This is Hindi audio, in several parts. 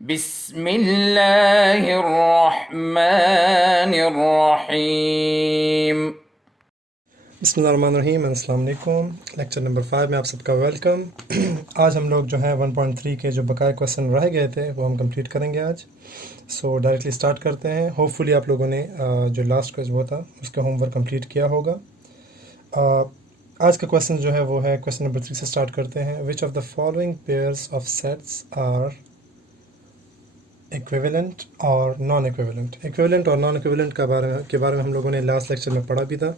बिस्मिल्लाहिर्रहमानिर्रहीम। बिस्मिल्लाहिर्रहमानिर्रहीम। अस्सलाम वालेकुम। लेक्चर नंबर 5 में आप सबका वेलकम। आज हम लोग जो है 1.3 के जो बकाया क्वेश्चन रह गए थे वो हम कंप्लीट करेंगे आज। सो डायरेक्टली स्टार्ट करते हैं। होपफुली आप लोगों ने जो लास्ट क्वेश्चन वो था उसका होमवर्क कंप्लीट किया होगा। आज का क्वेश्चन जो है वो है क्वेश्चन नंबर 3 से स्टार्ट करते हैं। Which of the following pairs of sets are equivalent और नॉन इक्विवेलेंट। इक्विवेलेंट और नॉन इक्विवेलेंट के बारे में हम लोगों ने लास्ट लेक्चर में पढ़ा भी था।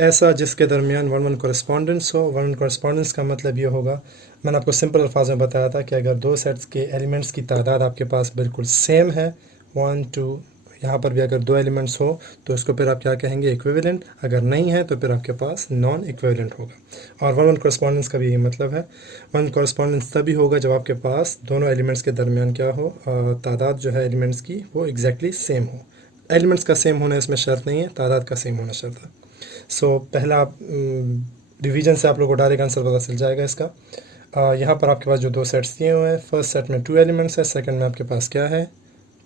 ऐसा जिसके दरमियान वन वन कॉरेस्पॉन्डेंस हो। वन वन कॉरेस्पॉन्डेंस का मतलब ये होगा, मैंने आपको सिंपल अल्फाज में बताया था कि अगर दो सेट्स के एलिमेंट्स की तादाद आपके पास बिल्कुल सेम है, 1 2, यहाँ पर भी अगर दो एलिमेंट्स हो तो इसको फिर आप क्या कहेंगे, इक्विवेलेंट। अगर नहीं है तो फिर आपके पास नॉन इक्विवेलेंट होगा। और वन वन कॉरेस्पॉन्डेंस का भी यही मतलब है। वन कॉरेस्पॉन्डेंस तभी होगा जब आपके पास दोनों एलिमेंट्स के दरमियान क्या हो, तादाद जो है एलिमेंट्स की वो एग्जैक्टली सेम हो। एलिमेंट्स का सेम होना इसमें शर्त नहीं है, तादाद का सेम होना शर्त है। सो पहला डिवीजन से आप लोगों को डायरेक्ट आंसर पता चल जाएगा इसका। यहाँ पर आपके पास जो दो सेट्स दिए हुए हैं, फर्स्ट सेट में 2 एलिमेंट्स है, सेकंड में आपके पास क्या है,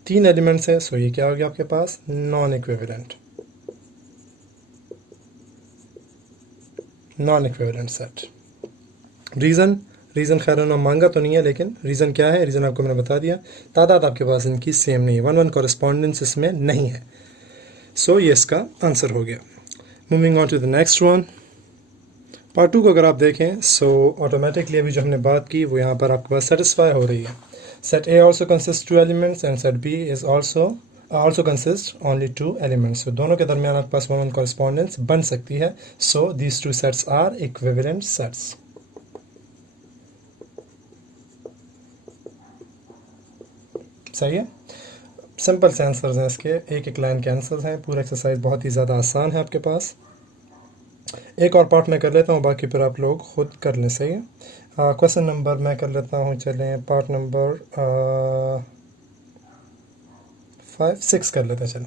3 एलिमेंट्स है। सो ये क्या हो गया आपके पास, non equivalent. Non equivalent set. Reason खैर उन्होंने मांगा तो नहीं है, लेकिन रीज़न क्या है, रीज़न आपको मैंने बता दिया। तादाद आपके पास इनकी सेम नहीं है, वन वन कॉरेस्पॉन्डेंस इसमें नहीं है। सो ये इसका आंसर हो गया। Moving on to the next one, part 2 को अगर आप देखें सो ऑटोमेटिकली अभी जो हमने बात की वो यहाँ पर आपके पास सेटिस्फाई हो रही है। Set A also consist 2 elements and set B is also consist only 2 elements. तो दोनों के दरमियान आपके पास वन वन कॉरेस्पॉन्डेंस बन सकती है। So these 2 sets are equivalent sets. सही है। सिंपल से आंसर्स हैं इसके, एक एक लाइन के आंसर्स हैं। पूरा एक्सरसाइज बहुत ही ज़्यादा आसान है आपके पास। एक और पार्ट मैं कर लेता हूँ, बाकी फिर आप लोग खुद कर लें। सही है। क्वेश्चन नंबर मैं कर लेता हूँ, चलें पार्ट नंबर 6 कर लेते हैं। चलें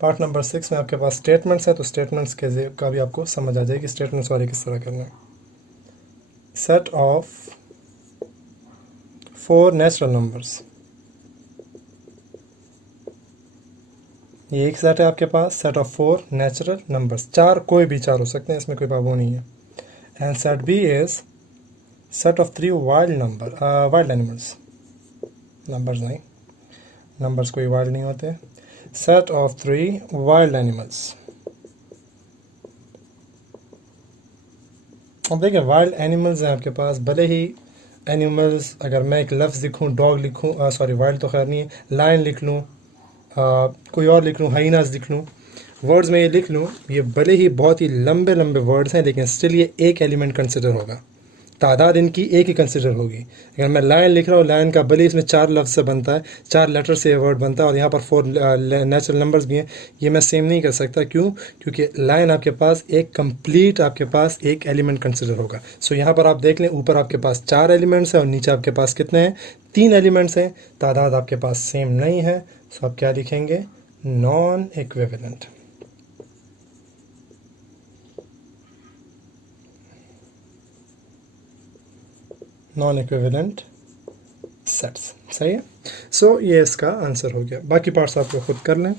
पार्ट नंबर 6 में आपके पास स्टेटमेंट्स है, तो स्टेटमेंट्स के का भी आपको समझ आ जाएगी स्टेटमेंट्स वाले किस तरह करना है। सेट ऑफ 4 नेचुरल नंबर्स, ये एक सेट है आपके पास, सेट ऑफ 4 नेचुरल नंबर्स। 4 कोई भी 4 हो सकते हैं, इसमें कोई पाबंदी नहीं है। And set B is set of 3 wild animals. Numbers नहीं, नंबर्स कोई वाइल्ड नहीं होते। Set of 3 wild animals. अब देखिए वाइल्ड एनिमल्स हैं आपके पास, भले ही एनिमल्स अगर मैं एक लफ्ज़ लिखूँ, डॉग लिखूँ, सॉरी वाइल्ड तो खैर नहीं है, लायन लिख लूँ, कोई और लिख लूँ, हाइनास लिख लूँ, वर्ड्स में ये लिख लूँ, ये भले ही बहुत ही लंबे लंबे वर्ड्स हैं, लेकिन स्टिल ये एक एलिमेंट कंसिडर होगा। तादाद इनकी एक ही कंसिडर होगी। अगर मैं लायन लिख रहा हूँ, लायन का भले इसमें 4 लफ्ज़ से बनता है, 4 लेटर से ये वर्ड बनता है, और यहाँ पर 4 नेचुरल नंबर्स भी हैं, ये मैं सेम नहीं कर सकता। क्यों? क्योंकि लायन आपके पास एक कंप्लीट आपके पास एक एलिमेंट कंसिडर होगा। सो यहाँ पर आप देख लें, ऊपर आपके पास 4 एलिमेंट्स हैं और नीचे आपके पास कितने हैं, 3 एलिमेंट्स हैं। तादाद आपके पास सेम नहीं है। सो आप क्या लिखेंगे, non equivalent. Non equivalent sets. सही है। सो ये इसका आंसर हो गया। बाकी पार्ट्स आप लोग खुद कर लें।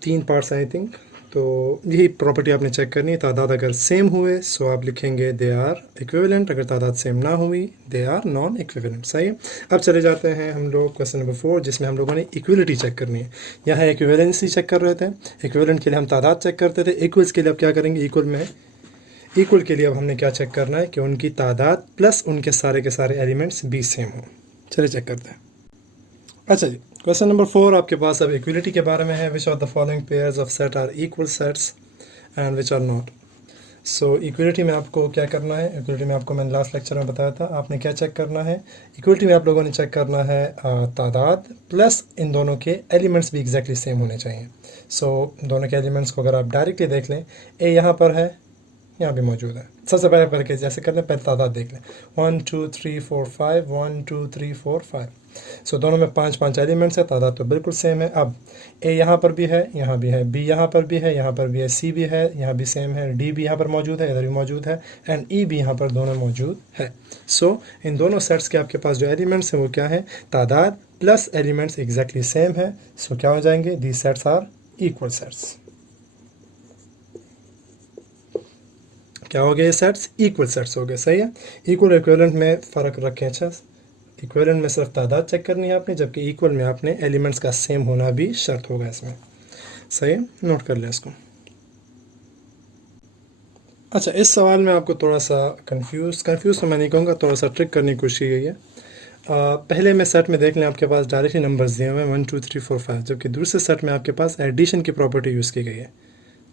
3 पार्ट्स आई थिंक। तो यही प्रॉपर्टी आपने चेक करनी है। तादाद अगर सेम हुए सो आप लिखेंगे दे आर इक्विवेलेंट, अगर तादाद सेम ना हुई दे आर नॉन इक्विवेलेंट। सही है। अब चले जाते हैं हम लोग क्वेश्चन नंबर 4, जिसमें हम लोगों ने इक्विलिटी चेक करनी है। यहाँ इक्विवेलेंसी चेक कर रहे थे, इक्विवेलेंट के लिए हम तादाद चेक करते थे, इक्वल्स के लिए अब क्या करेंगे, इक्वल के लिए अब हमने क्या चेक करना है कि उनकी तादाद प्लस उनके सारे के सारे एलिमेंट्स भी सेम हो। चलिए चेक करते हैं। अच्छा जी, क्वेश्चन नंबर 4 आपके पास अब इक्विलिटी के बारे में है। Which of the following pairs of set are equal sets and which are not. So equality में आपको क्या करना है, इक्विलिटी में आपको मैंने लास्ट लेक्चर में बताया था, आपने क्या चेक करना है। इक्विलिटी में आप लोगों ने चेक करना है तादाद प्लस इन दोनों के एलिमेंट्स भी एग्जैक्टली सेम होने चाहिए। सो दोनों के एलिमेंट्स को अगर आप डायरेक्टली देख लें, ए यहाँ पर है, यहाँ भी मौजूद है। सबसे पहले के जैसे करते हैं, पहले तादाद देख लें। 1 2 3 4 5, 1 2 3 4 5। सो दोनों में 5 5 एलिमेंट्स है, तादाद तो बिल्कुल सेम है। अब ए यहाँ पर भी है, यहाँ भी है, बी यहाँ पर भी है, यहाँ पर भी है, सी भी है, यहाँ भी सेम है, डी भी यहाँ पर मौजूद है, इधर भी मौजूद है, एंड ई भी यहाँ पर दोनों मौजूद है। सो इन दोनों सेट्स के आपके पास जो एलिमेंट्स हैं वो क्या है, तादाद प्लस एलिमेंट्स एग्जैक्टली सेम है। सो क्या हो जाएंगे, these sets are equal sets. क्या हो गए, सेट्स इक्वल सेट्स हो गए। सही है। इक्वल इक्विवेलेंट में फ़र्क रखें। अच्छा, इक्विवेलेंट में सिर्फ तादाद चेक करनी है आपने, जबकि इक्वल में आपने एलिमेंट्स का सेम होना भी शर्त होगा इसमें। सही है, नोट कर लें इसको। अच्छा, इस सवाल में आपको थोड़ा सा कंफ्यूज तो मैं नहीं कहूँगा, थोड़ा सा ट्रिक करने की कोशिश की गई है। पहले में सेट में देख लें, आपके पास डायरेक्टली नंबर्स दिए हुए हैं 1 2 3 4 5, जबकि दूसरे सेट में आपके पास एडिशन की प्रॉपर्टी यूज़ की गई है।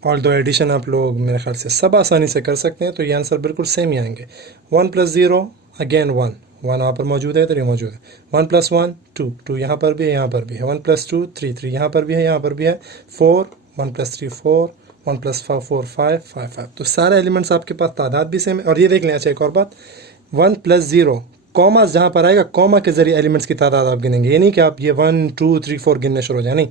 और दो एडिशन आप लोग मेरे ख्याल से सब आसानी से कर सकते हैं, तो ये आंसर बिल्कुल सेम ही आएंगे। 1 + 0 अगेन 1 वहाँ पर मौजूद है, तो ये मौजूद है। 1 + 1 2 2 यहाँ पर भी है, यहाँ पर भी है। 1 + 2 3 3 यहाँ पर भी है, यहाँ पर भी है। 4 1 + 3 4 1 + 4 5 5 5। तो सारे एलिमेंट्स आपके पास तादाद भी सेम है। और ये देख लें, अच्छा एक और बात, 1 + 0 कॉमा जहाँ पर आएगा, कॉमा के जरिए एलिमेंट्स की तादाद आप गिनेंगे। ये नहीं कि आप ये 1 2 3 4 गिनने शुरू हो जाए, नहीं,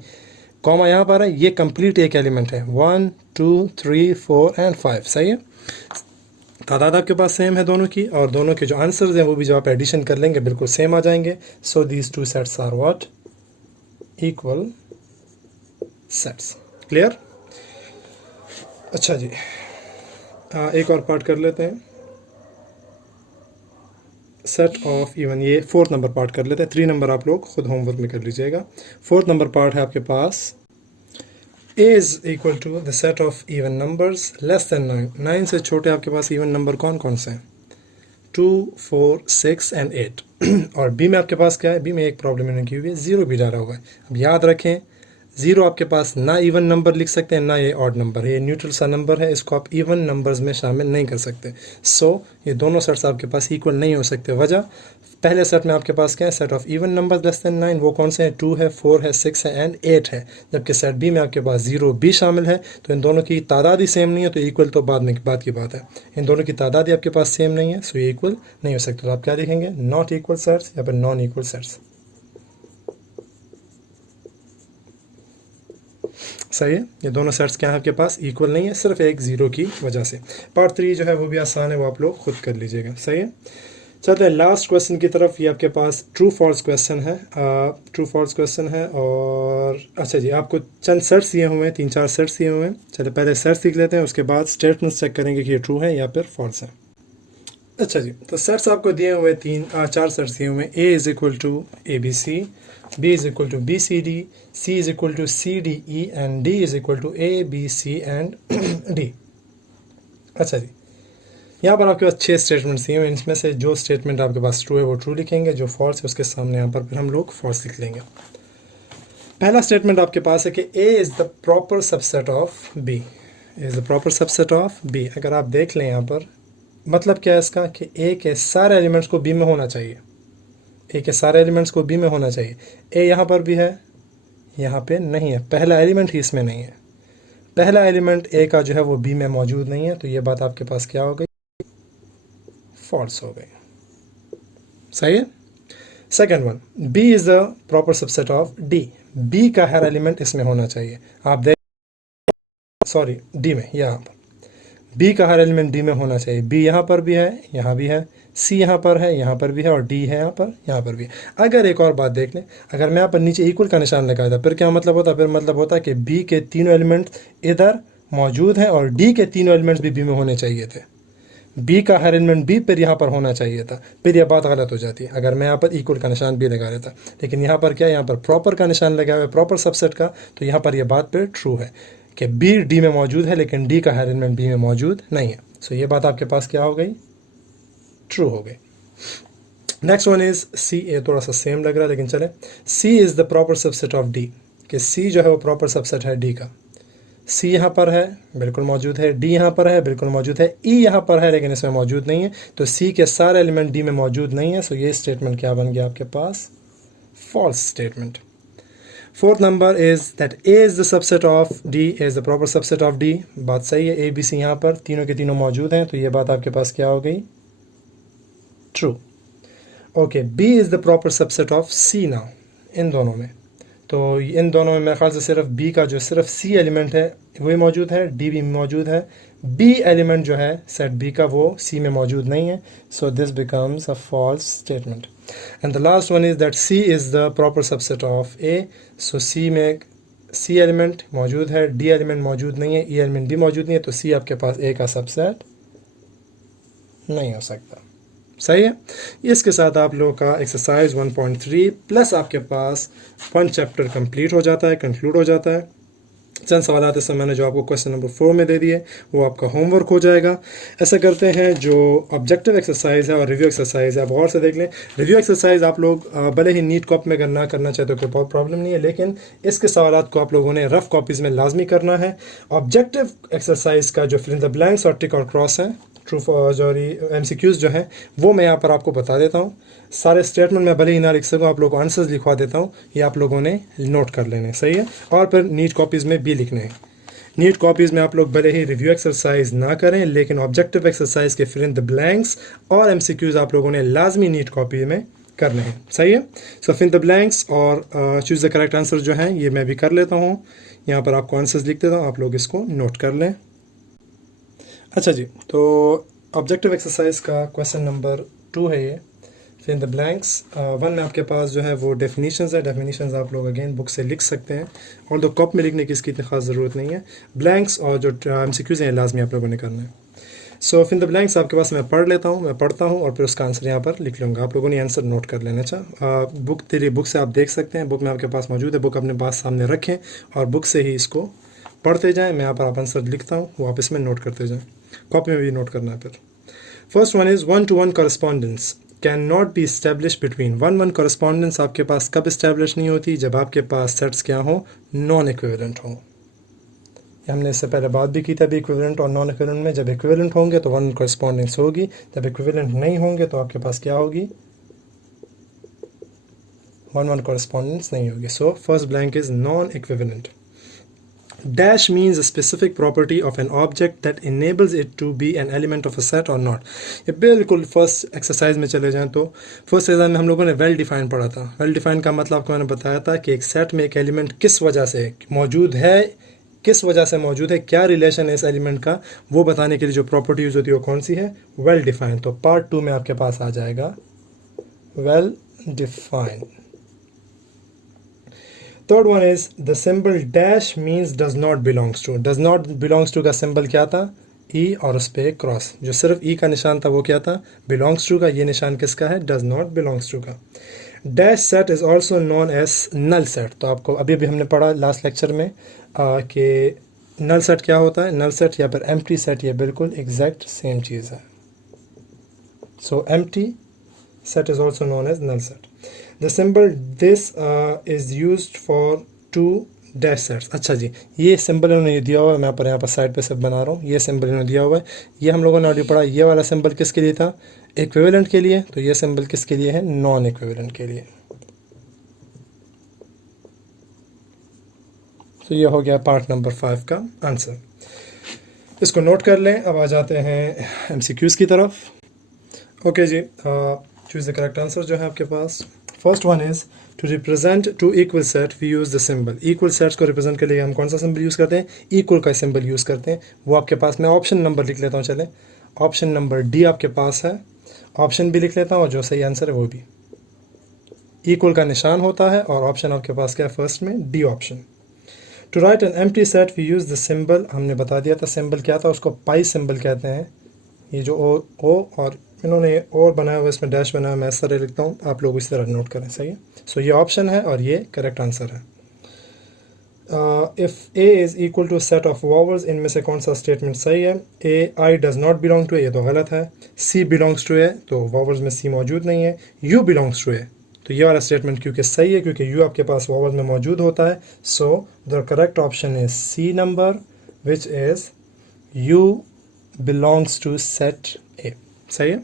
कॉमा यहाँ पर है, ये कंप्लीट एक एलिमेंट है। 1 2 3 4 एंड 5। सही है। तादाद आपके पास सेम है दोनों की, और दोनों के जो आंसर्स हैं वो भी जब आप एडिशन कर लेंगे बिल्कुल सेम आ जाएंगे। So these two sets are what, equal sets. Clear. अच्छा जी, एक और पार्ट कर लेते हैं, सेट ऑफ इवन। ये 4th नंबर पार्ट कर लेते हैं। 3 नंबर आप लोग खुद होमवर्क में कर लीजिएगा। 4th नंबर पार्ट है आपके पास, a is equal to the set of even numbers less than 9। 9 से छोटे आपके पास इवन नंबर कौन कौन से हैं, 2 4 6 एंड 8। और b में आपके पास क्या है, b में एक प्रॉब्लम इन्होंने की हुई है, 0 भी डाला हुआ है। अब याद रखें, 0 आपके पास ना इवन नंबर लिख सकते हैं, ना ये ऑड नंबर है, ये न्यूट्रल सा नंबर है, इसको आप इवन नंबर्स में शामिल नहीं कर सकते। सो ये दोनों सेट्स आपके पास इक्वल नहीं हो सकते। वजह, पहले सेट में आपके पास क्या है, set of even number less than 9, वो कौन से हैं, 2 है, 4 है, 6 है एंड 8 है। जबकि सेट बी में आपके पास 0 भी शामिल है, तो इन दोनों की तादाद ही सेम नहीं है, तो इक्वल तो बाद की बात है। इन दोनों की तादाद ही आपके पास सेम नहीं है, सो ये इक्वल नहीं हो सकते। तो आप क्या लिखेंगे, नॉट इक्वल सेट्स या फिर नॉन इक्वल सेट्स। सही है। ये दोनों सेट्स क्या है आपके पास इक्वल नहीं है, सिर्फ एक 0 की वजह से। पार्ट 3 जो है वो भी आसान है, वो आप लोग खुद कर लीजिएगा। सही है। चलते हैं लास्ट क्वेश्चन की तरफ। ये आपके पास ट्रू फॉल्स क्वेश्चन है, ट्रू फॉल्स क्वेश्चन है। और अच्छा जी, आपको चंद सेट्स दिए हुए हैं, 3-4 सेट्स दिए हुए हैं। चलिए पहले सेट्स सीख लेते हैं, उसके बाद स्टेटमेंट्स चेक करेंगे कि ये ट्रू है या फिर फॉल्स है। अच्छा जी, तो सेट्स आपको दिए हुए 4 सेट्स दिए हुए हैं। a is equal to ABC, b is equal to BCD, c is equal to CDE and d is equal to ABC and d। अच्छा जी, यहाँ पर आपके पास 6 स्टेटमेंट्स दिए हुए हैं। इनमें से जो स्टेटमेंट आपके पास ट्रू है वो ट्रू लिखेंगे, जो फॉल्स है उसके सामने यहाँ पर फिर हम लोग फॉल्स लिख लेंगे। पहला स्टेटमेंट आपके पास है कि a is the proper subset of b, is the proper subset of b। अगर आप देख लें यहाँ पर मतलब क्या है इसका, कि a के सारे एलिमेंट्स को b में होना चाहिए, a के सारे एलिमेंट्स को b में होना चाहिए। a यहाँ पर भी है, यहाँ पे नहीं है, पहला एलिमेंट ही इसमें नहीं है। पहला एलिमेंट a का जो है वो b में मौजूद नहीं है, तो ये बात आपके पास क्या हो गई, फॉल्स हो गई। सही है। Second one, b is the proper subset of d, b का हर एलिमेंट इसमें होना चाहिए। आप देख, सॉरी d में, यहाँ पर b का हर एलिमेंट d में होना चाहिए। b यहाँ पर भी है, यहाँ भी है, c यहाँ पर है, यहाँ पर भी है, और d है यहाँ पर भी है। अगर एक और बात देख लें, अगर मैं यहाँ पर नीचे इक्वल का निशान लगाया था, फिर क्या मतलब होता, फिर मतलब होता कि b के तीनों एलिमेंट इधर मौजूद हैं और d के तीनों एलिमेंट्स भी b में होने चाहिए थे। b का हर एलिमेंट b पर यहाँ पर होना चाहिए था, फिर यह बात गलत हो जाती है अगर मैं यहाँ पर इक्वल का निशान भी लगा देता। लेकिन यहाँ पर क्या, यहाँ पर प्रॉपर का निशान लगा हुआ है, प्रॉपर सबसेट का, तो यहाँ पर यह बात फिर ट्रू है कि b d में मौजूद है, लेकिन d का हर एलिमेंट b में मौजूद नहीं है। सो ये बात आपके पास क्या हो गई, ट्रू हो गई। नेक्स्ट वन इज c, ये थोड़ा सा सेम लग रहा है लेकिन चले। c is the proper subset of d, कि c जो है वो प्रॉपर सबसेट है d का। c यहाँ पर है, बिल्कुल मौजूद है, d यहाँ पर है, बिल्कुल मौजूद है, e यहाँ पर है लेकिन इसमें मौजूद नहीं है, तो c के सारे एलिमेंट d में मौजूद नहीं है। सो ये स्टेटमेंट क्या बन गया आपके पास, false statement. Fourth number is that A is the subset of D, A is the proper subset of D. बात सही है, ए बी सी यहाँ पर तीनों के तीनों मौजूद हैं, तो ये बात आपके पास क्या हो गई, true. Okay, B is the proper subset of C now, इन दोनों में, तो इन दोनों में मेरे ख्याल से सिर्फ बी का जो सिर्फ सी एलिमेंट है वही मौजूद है, डी भी मौजूद है, बी एलिमेंट जो है सेट बी का वो सी में मौजूद नहीं है, so this becomes a false statement. And the last one is that C is the proper subset of A, so C में सी एलिमेंट मौजूद है, डी एलिमेंट मौजूद नहीं है, ई एलिमेंट भी मौजूद नहीं है, तो सी आपके पास ए का सबसेट नहीं हो सकता। सही है। इसके साथ आप लोगों का एक्सरसाइज 1.3 प्लस आपके पास 1 चैप्टर कंप्लीट हो जाता है, कंक्लूड हो जाता है। चंद सवाल इस समय मैंने जो आपको क्वेश्चन नंबर 4 में दे दिए वो आपका होमवर्क हो जाएगा। ऐसा करते हैं, जो ऑब्जेक्टिव एक्सरसाइज है और रिव्यू एक्सरसाइज है आप गौर से देख लें। रिव्यू एक्सरसाइज आप लोग भले ही नीट कॉपी में करना चाहते हो कोई प्रॉब्लम नहीं है, लेकिन इसके सवाल को आप लोगों ने रफ कॉपीज़ में लाजमी करना है। ऑब्जेक्टिव एक्सरसाइज का जो फिल इन द ब्लैंक्स और टिक और क्रॉस है, ट्रू सॉरी MCQs जो हैं वो मैं यहाँ पर आपको बता देता हूँ। सारे स्टेटमेंट मैं भले ही ना लिख सकूँ, आप लोगों को आंसर्स लिखवा देता हूँ, ये आप लोगों ने नोट कर लेने, सही है। और फिर नीट कॉपीज़ में भी लिखने हैं। नीट कॉपीज़ में आप लोग भले ही रिव्यू एक्सरसाइज ना करें, लेकिन ऑब्जेक्टिव एक्सरसाइज के फिल इन द ब्लैंक्स और MCQs आप लोगों ने लाजमी नीट कॉपी में करने हैं, सही है। सो फिल इन द ब्लैंक्स और चूज़ द करेक्ट आंसर जो हैं ये मैं भी कर लेता हूँ। यहाँ पर आपको आंसर्स लिख देता हूँ, आप लोग इसको नोट कर लें। अच्छा जी, तो ऑब्जेक्टिव एक्सरसाइज का क्वेश्चन नंबर 2 है ये, फिल इन द ब्लैंक्स। 1 में आपके पास जो है वो डेफिनीशंस है, डेफिनीशंस आप लोग अगेन बुक से लिख सकते हैं, और दो कॉप में लिखने की इसकी इतनी खास ज़रूरत नहीं है। ब्लैंक्स और जो MCQs हैं लाजमी आप लोगों ने करना है। सो फिल इन द ब्लैंक्स आपके पास मैं पढ़ता हूँ और फिर उसका आंसर यहाँ पर लिख लूँगा, आप लोगों ने आंसर नोट कर लेना। अच्छा, बुक से आप देख सकते हैं, बुक में आपके पास मौजूद है, बुक अपने पास सामने रखें और बुक से ही इसको पढ़ते जाएँ। मैं यहाँ पर आप आंसर लिखता हूँ, वो आप इसमें नोट करते जाएँ, कॉपी में भी नोट करना है। फिर first one is 1-to-1 correspondence can not be establish between. 1-1 correspondence आपके पास कब इस्टेब्लिश नहीं होती, जब आपके पास सेट्स क्या हो, नॉन इक्विवेलेंट हो। हमने इससे पहले बात भी की थी इक्विवेलेंट और नॉन इक्विवेलेंट में। जब इक्विवेलेंट होंगे तो 1 करस्पॉन्डेंस होगी, जब इक्विवेलेंट नहीं होंगे तो आपके पास क्या होगी, 1-1 करस्पॉन्डेंस नहीं होगी। So first blank is non equivalent. Dash means a specific property of an object that enables it to be an element of a set or not. ये बिल्कुल फर्स्ट एक्सरसाइज में चले जाएं तो फर्स्ट एक्सरसाइज में हम लोगों ने वेल डिफाइन पढ़ा था। वेल डिफाइन का मतलब आपको मैंने बताया था कि एक सेट में एक एलिमेंट किस वजह से मौजूद है, क्या रिलेशन है इस एलिमेंट का, वो बताने के लिए जो प्रॉपर्टी यूज होती है वो कौन सी है, वेल डिफाइन। तो पार्ट 2 में आपके पास आ जाएगा well define. Third one is the symbol dash means does not belongs to. Does not belongs to का सिंबल क्या था, ई और उस पर क्रॉस, जो सिर्फ ई का निशान था वो क्या था, बिलोंग्स टू का। ये निशान किसका है, डज नॉट बिलोंग्स टू का। Dash set is also known as null set. तो आपको अभी हमने पढ़ा लास्ट लेक्चर में कि नल सेट क्या होता है, नल सेट या फिर एम्प्टी सेट, ये बिल्कुल एग्जैक्ट सेम चीज़ है। सो empty set is also known as null set. The symbol this is used for two dash sets. अच्छा जी, ये सिंबल इन्होंने दिया हुआ है, मैं यहाँ पर साइड पे सब बना रहा हूँ। ये सिंबल इन्होंने दिया हुआ है, ये हम लोगों ने ऑलरेडी पढ़ा। ये वाला सिंबल किसके लिए था, इक्विवेलेंट के लिए, तो ये सिंबल किसके लिए है, नॉन इक्विवेलेंट के लिए। तो ये हो गया पार्ट नंबर 5 का आंसर, इसको नोट कर लें। अब आ जाते हैं MCQs की तरफ। ओके जी, चूज द करेक्ट आंसर जो है आपके पास। First one is to represent two equal set we use the symbol. Equal sets को रिप्रेजेंट के लिए हम कौन सा सिंबल यूज़ करते हैं, इक्वल का सिंबल यूज़ करते हैं। वो आपके पास, मैं ऑप्शन नंबर लिख लेता हूँ, चले ऑप्शन नंबर डी आपके पास है, ऑप्शन भी लिख लेता हूँ और जो सही आंसर है वो भी। इक्वल का निशान होता है और ऑप्शन आपके पास क्या है, फर्स्ट में D option. To write an empty set we use the symbol, हमने बता दिया था सिंबल क्या था, उसको पाई सिंबल कहते हैं। ये जो ओ और इन्होंने और बनाया हुआ, इसमें डैश बनाया, मैं इस तरह लिखता हूँ, आप लोग इस तरह नोट करें, सही है। सो ये ऑप्शन है और ये करेक्ट आंसर है। If A is equal to set of vowels, इनमें से कौन सा स्टेटमेंट सही है, A I does not belong to A, ये तो गलत है। सी बिलोंग्स टू ए, तो वॉवल्स में सी मौजूद नहीं है। यू बिलोंग्स टू ए, तो ये वाला स्टेटमेंट क्योंकि सही है, क्योंकि यू आपके पास वॉवल्स में मौजूद होता है। So the correct option is C number, which is u belongs to set A, सही है।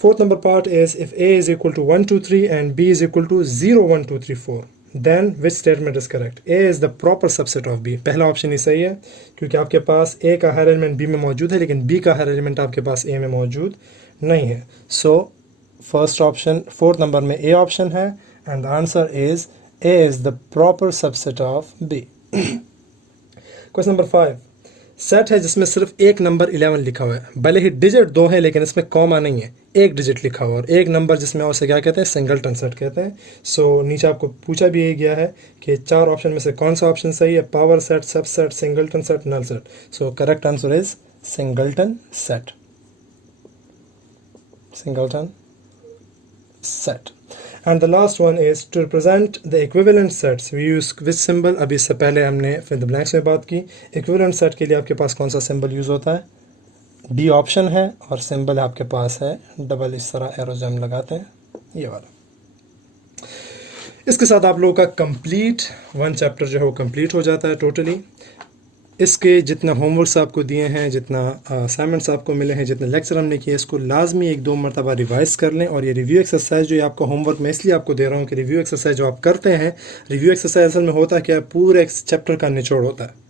Fourth number part is if A is equal to 1 2 3 and B is equal to 0 1 2 3 4। Then which statement is correct? A is the proper subset of B. पहला ऑप्शन ही सही है क्योंकि आपके पास ए का हर एलिमेंट बी में मौजूद है लेकिन बी का हर एलिमेंट आपके पास ए में मौजूद नहीं है। So first option, fourth number में ए ऑप्शन है and the answer is A is the proper subset of B. Question number 5, set है जिसमें सिर्फ एक नंबर 11 लिखा हुआ है, भले ही डिजिट 2 है लेकिन इसमें कॉमा नहीं है, एक डिजिट लिखा हुआ और एक नंबर जिसमें उसे क्या कहते हैं? सिंगलटन सेट कहते हैं। सो नीचे आपको पूछा भी ये गया है कि 4 ऑप्शन में से कौन सा ऑप्शन सही है? Power set, subset, singleton set, null set. So correct answer is singleton set. Singleton set. And the last one is to represent the equivalent sets we use which symbol? अभी इससे पहले हमने फिर द ब्लैंक्स में बात की। equivalent set के लिए आपके पास कौन सा सिंबल यूज़ होता है? डी ऑप्शन है और सिंबल आपके पास है डबल, इस तरह एरो जम लगाते हैं ये वाला। इसके साथ आप लोगों का कंप्लीट 1 चैप्टर जो है वो कंप्लीट हो जाता है टोटली। इसके जितना होमवर्क्स आपको दिए हैं, जितना असाइनमेंट्स आपको मिले हैं, जितने लेक्चर हमने किए, इसको लाजमी 1-2 मरतबा रिवाइज़ कर लें। और ये रिव्यू एक्सरसाइज जो ये आपका होमवर्क मैं इसलिए आपको दे रहा हूँ कि रिव्यू एक्सरसाइज जो आप करते हैं, रिव्यू एक्सरसाइज असल में होता क्या है? पूरे चैप्टर का निचोड़ होता है।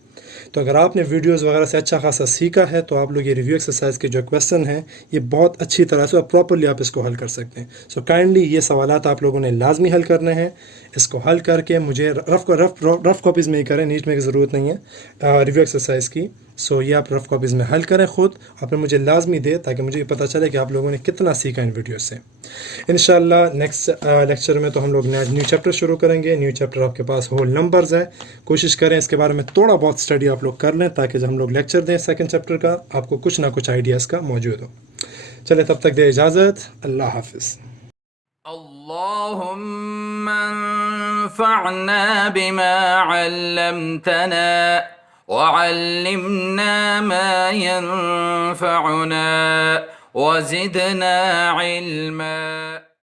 तो अगर आपने वीडियोस वगैरह से अच्छा खासा सीखा है तो आप लोग ये रिव्यू एक्सरसाइज के जो क्वेश्चन हैं ये बहुत अच्छी तरह से और प्रॉपरली आप इसको हल कर सकते हैं। सो काइंडली ये सवालात आप लोगों ने लाजमी हल करने हैं। इसको हल करके मुझे रफ़ कॉपीज़ में ही करें, नीट में की ज़रूरत नहीं है रिव्यू एक्सरसाइज की। सो ये आप रफ़ कॉपीज़ में हल करें ख़ुद, आपने मुझे लाजमी दे ताकि मुझे पता चले कि आप लोगों ने कितना सीखा इन वीडियो से। इंशाल्लाह नेक्स्ट लेक्चर में तो हम लोग न्यू चैप्टर शुरू करेंगे। न्यू चैप्टर आपके पास होल नंबर्स है, कोशिश करें इसके बारे में थोड़ा बहुत स्टडी आप लोग कर लें ताकि जब हम लोग लेक्चर दें सेकंड चैप्टर का आपको कुछ ना कुछ आइडियाज़ का मौजूद हो। चले तब तक दे इजाज़त, अल्लाह हाफिज़। अल्लाहुम्मा अंफ़अना बिमा अल्लमतना वअल्लिमना मा यंफ़अुना वज़िदना इल्मा।